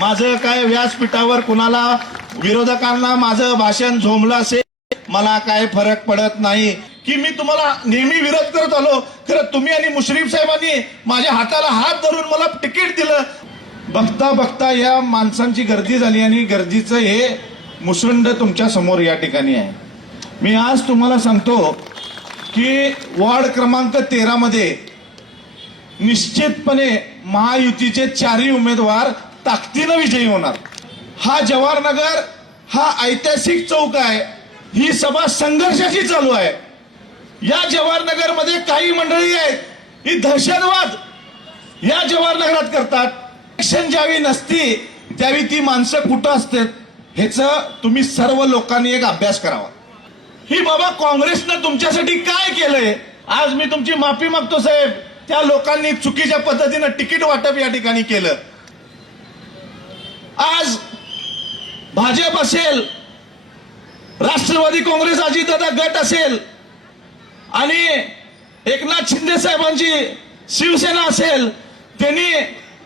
माझं काय व्यासपीठावर कुणाला विरोधकांना माझं भाषण झोंबलं असेल मला काय फरक पडत नाही की मी तुम्हाला नेहमी विरोध करत आलो। खरं तुम्ही आणि मुश्रीफ साहेबांनी माझ्या हाताला हात धरून मला तिकीट दिलं। बघता बघता या माणसांची गर्दी झाली आणि गर्दीचं हे मुसंड तुमच्या समोर या ठिकाणी आहे। मी आज तुम्हाला सांगतो की वार्ड क्रमांक 13 मध्ये निश्चितपणे महायुतीचे चारही उमेदवार ताकदीने विजयी होणार। हा जवाहरनगर हा ऐतिहासिक चौक आहे। ही सभा संघर्षाची चालू आहे। या जवाहरनगर मध्ये काही मंडळी आहेत ही दहशतवाद या जवाहरनगरात करतात। इलेक्शन ज्यावेळी नसती त्यावेळी ती माणसं कुठं असतात ह्याचा तुम्ही सर्व लोकांनी एक अभ्यास करावा। ही बाबा काँग्रेसनं तुमच्यासाठी काय केलंय आज मी तुमची माफी मागतो साहेब। त्या लोकांनी चुकीच्या पद्धतीने तिकीट वाटप या ठिकाणी केलं। आज भाजप असेल, राष्ट्रवादी काँग्रेस अजितदादा गट असेल आणि एकनाथ शिंदे साहेबांची शिवसेना असेल, त्यांनी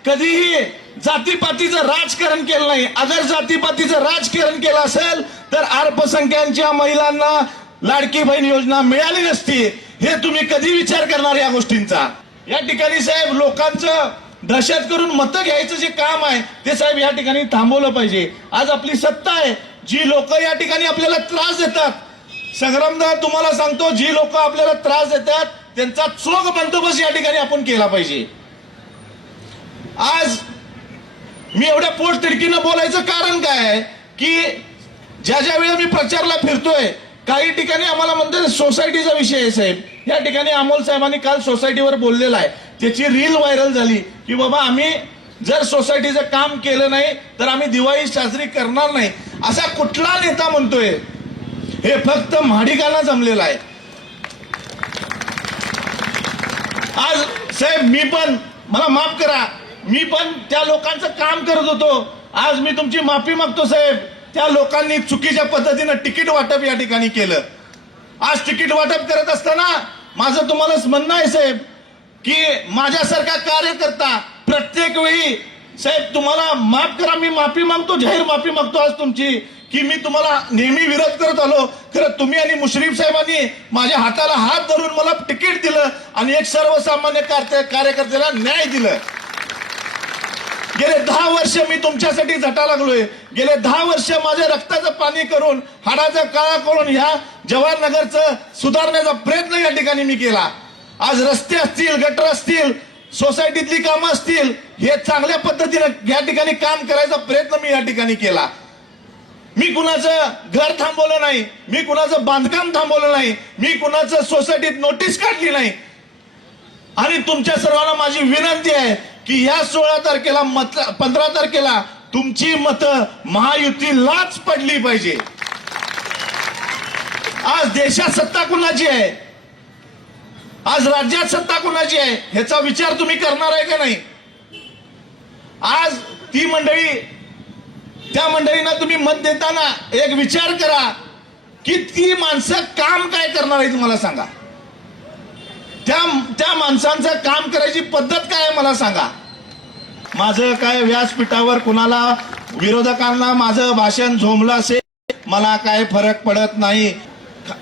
कधीही जातीपातीचं राजकारण केलं नाही। अगर जातीपातीचं राजकारण केलं असेल तर अल्पसंख्याकांच्या महिलांना लाडकी बहीण योजना मिळाली नसती। हे तुम्ही कधी विचार करणार या गोष्टींचा? या ठिकाणी साहेब लोकांचं दहशत करून मतं घ्यायचं जे काम आहे ते साहेब या ठिकाणी थांबवलं पाहिजे। आज आपली सत्ता आहे, जी लोक या ठिकाणी आपल्याला त्रास देतात, संग्रामदा तुम्हाला सांगतो, जी लोक आपल्याला त्रास देतात त्यांचा चोख बंदोबस्त या ठिकाणी आपण केला पाहिजे। आज मी एवढ्या पोट तिडकीनं बोलायचं कारण काय आहे की ज्या ज्या वेळेला मी प्रचारला फिरतोय काही ठिकाणी आम्हाला म्हणतात सोसायटीचा विषय आहे साहेब। या ठिकाणी अमोल साहेबांनी काल सोसायटीवर बोललेला आहे, त्याची रील व्हायरल झाली की बाबा आम्ही जर सोसायटीचं काम केलं नाही तर आम्ही दिवाळी साजरी करणार नाही। असा कुठला नेता म्हणतोय? हे फक्त महाडिकांना जमलेलं आहे। आज साहेब मी पण, मला माफ करा, मी पण त्या लोकांचं काम करत होतो। आज मी तुमची माफी मागतो साहेब। त्या लोकांनी चुकीच्या पद्धतीनं तिकीट वाटप या ठिकाणी केलं। आज तिकीट वाटप करत असताना माझं तुम्हाला म्हणणं आहे साहेब की माझ्यासारखा कार्यकर्ता प्रत्येक वेळी साहेब तुम्हाला माफ करा, मी माफी मागतो, जाहीर माफी मागतो आज तुमची की मी तुम्हाला नेहमी विरोध करत आलो। खरं तुम्ही आणि मुश्रीफ साहेबांनी माझ्या हाताला हात धरून मला तिकीट दिलं आणि एक सर्वसामान्य कार्यकर्त्याला न्याय दिलं। गेले 10 वर्ष मी तुमच्यासाठी झटा लागलोय। गेले 10 वर्ष माझ्या रक्ताचं पाणी करून हाडाचा काळा करून ह्या जवाहरनगरचं सुधारण्याचा प्रयत्न या ठिकाणी मी केला। आज रस्ते असतील, गटर असतील, सोसायटीतली कामं असतील, हे चांगल्या पद्धतीने या ठिकाणी काम करायचा प्रयत्न मी या ठिकाणी केला। मी कुणाचं घर थांबवलं नाही, मी कुणाचं बांधकाम थांबवलं नाही, मी कुणाचं सोसायटीत नोटीस काढली नाही। आणि तुमच्या सर्वांना माझी विनंती आहे की या 16 तारखेला 15 तारखेला तुमची मतं महायुतीलाच पडली पाहिजे। आज देशात सत्ता कुणाची आहे, आज राज्यात सत्ता कुणाची आहे ह्याचा विचार तुम्ही करणार आहे का नाही? आज ती मंडळी, त्या मंडळींना तुम्ही मत देताना एक विचार करा की ती माणसं काम काय करणार आहे तुम्हाला सांगा। त्या माणसांचं काम करायची पद्धत काय आहे मला सांगा। माझं काय व्यासपीठावर कुणाला विरोधकांना माझं भाषण झोंबलं असेल मला काय फरक पडत नाही।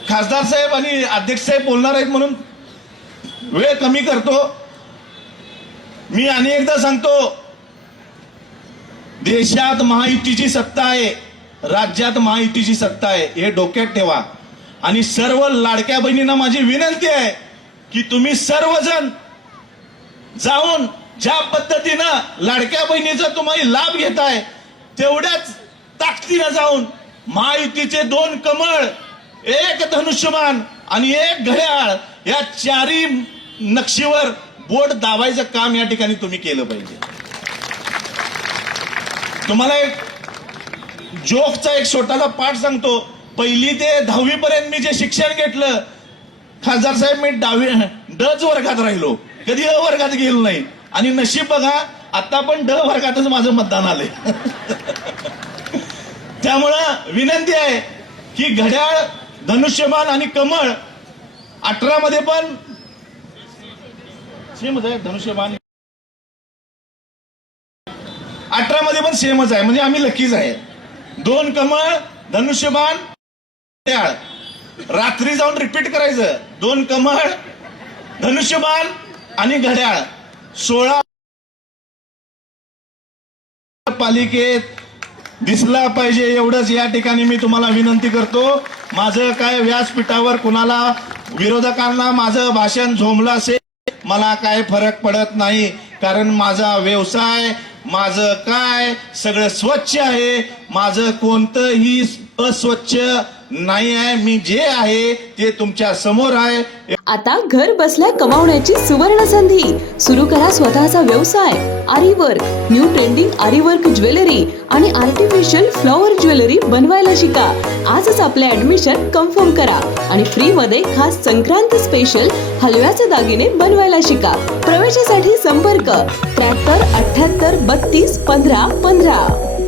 खासदार साहेब आणि अध्यक्ष साहेब बोलणार आहेत म्हणून वेळ कमी करतो। मी अनेकदा सांगतो, देशात महायुतीची सत्ता आहे, राज्यात महायुतीची सत्ता आहे, हे डोक्यात ठेवा। आणि सर्व लाडक्या बहिणींना माझी विनंती आहे की तुम्ही सर्वजण जाऊन ज्या पद्धतीनं लाडक्या बहिणीचा तुम्ही लाभ घेताय तेवढ्याच ताकदीनं जाऊन महायुतीचे 2 कमळ, 1 धनुष्यबाण आणि 1 घड्याळ या चारी नक्षीवर बोट दाबायचं काम या ठिकाणी तुम्ही केलं पाहिजे। तुम्हाला एक जोकचा एक छोटासा पाठ सांगतो। 1ली ते 10वी पर्यंत मी जे शिक्षण घेतलं खासदार साहेब, मी डच वर्गात राहिलो, कधी अ वर्गात गेलो नाही। आणि नशीब बघा आता पण ड वर्गातच माझं मतदान आलंय। त्यामुळं विनंती आहे की घड्याळ, धनुष्यबाण आणि कमळ 18 मध्ये पण सेम आहे धनुष्यबाण 18 मध्ये पण सेमच आहे, म्हणजे आम्ही लकीच आहे. 2 कमळ, धनुष्यबाण, घड्याळ. रात्री जाऊन रिपीट करायचं. 2 कमळ, धनुष्यबाण आणि घड्याळ. 16 पालिकेत दिसला पाहिजे एवढंच या ठिकाणी मी तुम्हाला विनंती करतो. माझं काय व्यासपीठावर कुणाला विरोधकांना माझं भाषण झोंबलं असेल, मला काय फरक पडत नाही, कारण माझा व्यवसाय, माझं काय सगळं स्वच्छ आहे. माझं कोणतंही अस्वच्छ नाही आहे. मी जे आहे ते तुमच्या समोर आहे. आता घर बसल्या कमावण्याची सुवर्ण संधी. सुरू करा स्वतःचा व्यवसाय. Aari work, new trending aari work jewellery आणि आर्टिफिशियल फ्लॉवर ज्वेलरी बनवायला शिका. आजच आपले ऍडमिशन कन्फर्म करा आणि फ्री मध्ये खास संक्रांत स्पेशल हलव्याचे दागिने बनवायला शिका. प्रवेशासाठी संपर्क 73 78 32 15 15.